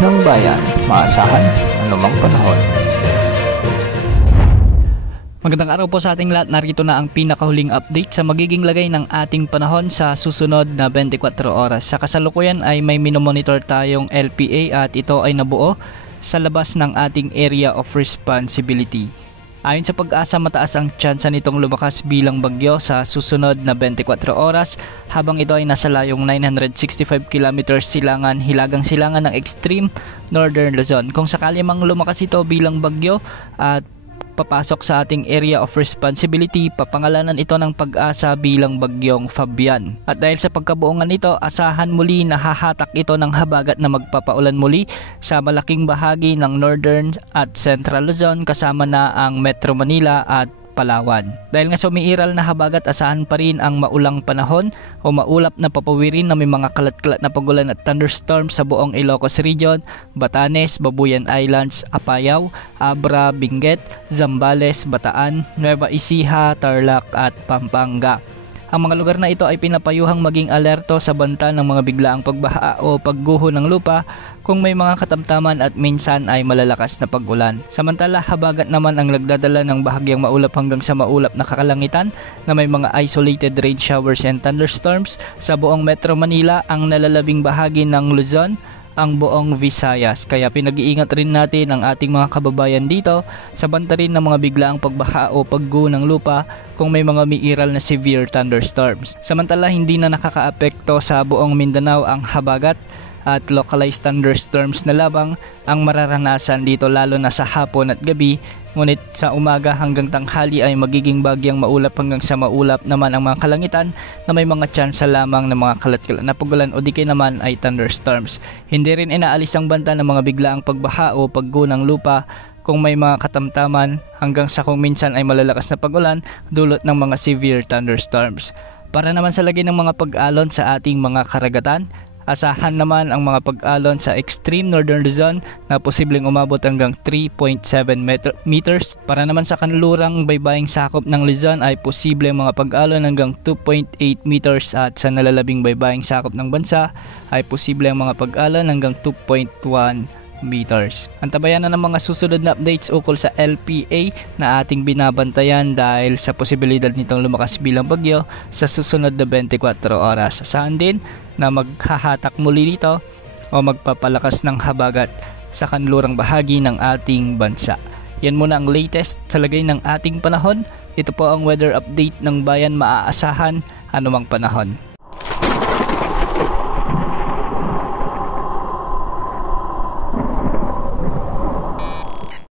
ng bayan, maasahan anumang panahon. Magandang araw po sa ating lahat. Narito na ang pinakahuling update sa magiging lagay ng ating panahon sa susunod na 24 oras. Sa kasalukuyan ay may minomonitor tayong LPA at ito ay nabuo sa labas ng ating area of responsibility. Ayon sa Pag-asa, mataas ang tsansa nitong lumakas bilang bagyo sa susunod na 24 oras habang ito ay nasa layong 965 km hilagang silangan ng extreme northern Luzon. Kung sakali mang lumakas ito bilang bagyo at papasok sa ating area of responsibility, papangalanan ito ng Pag-asa bilang bagyong Fabian. At dahil sa pagkabuungan nito, asahan muli na hahatak ito ng habagat na magpapaulan muli sa malaking bahagi ng northern at central Luzon kasama na ang Metro Manila at Palawan. Dahil nga sa umiiral na habagat, asahan pa rin ang maulang panahon o maulap na papawirin na may mga kalat-kalat na pagulan at thunderstorms sa buong Ilocos Region, Batanes, Babuyan Islands, Apayao, Abra, Benguet, Zambales, Bataan, Nueva Ecija, Tarlac at Pampanga. Ang mga lugar na ito ay pinapayuhang maging alerto sa banta ng mga biglaang pagbaha o pagguho ng lupa kung may mga katamtaman at minsan ay malalakas na pag-ulan. Samantala, habagat naman ang nagdadala ng bahagyang maulap hanggang sa maulap na kakalangitan na may mga isolated rain showers and thunderstorms sa buong Metro Manila, ang nalalabing bahagi ng Luzon, ang buong Visayas. Kaya pinag-iingat rin natin ang ating mga kababayan dito sa banta rin ng mga biglaang pagbaha o pagguho ng lupa kung may mga umiiral na severe thunderstorms. Samantala, hindi na nakakaapekto sa buong Mindanao ang habagat at localized thunderstorms na labang ang mararanasan dito lalo na sa hapon at gabi. Ngunit sa umaga hanggang tanghali ay magiging bagyang maulap hanggang sa maulap naman ang mga kalangitan na may mga tsansa lamang ng mga kalat-kalat na pagulan o di kaya naman ay thunderstorms. Hindi rin inaalis ang banta ng mga biglaang pagbaha o pagguho ng lupa kung may mga katamtaman hanggang sa kung minsan ay malalakas na pagulan dulot ng mga severe thunderstorms. Para naman sa lagay ng mga pag-alon sa ating mga karagatan, asahan naman ang mga pag-alon sa extreme northern Luzon na posibleng umabot hanggang 3.7 meters. Para naman sa kanlurang baybaying sakop ng Luzon ay posibleng mga pag-alon hanggang 2.8 meters at sa nalalabing baybaying sakop ng bansa ay posibleng mga pag-alon hanggang 2.1 meters. Antabayan na ng mga susunod na updates ukol sa LPA na ating binabantayan dahil sa posibilidad nitong lumakas bilang bagyo sa susunod na 24 oras. Asahan din na maghahatak muli nito o magpapalakas ng habagat sa kanlurang bahagi ng ating bansa. Yan muna ang latest sa lagay ng ating panahon. Ito po ang weather update ng bayan, maaasahan anumang panahon.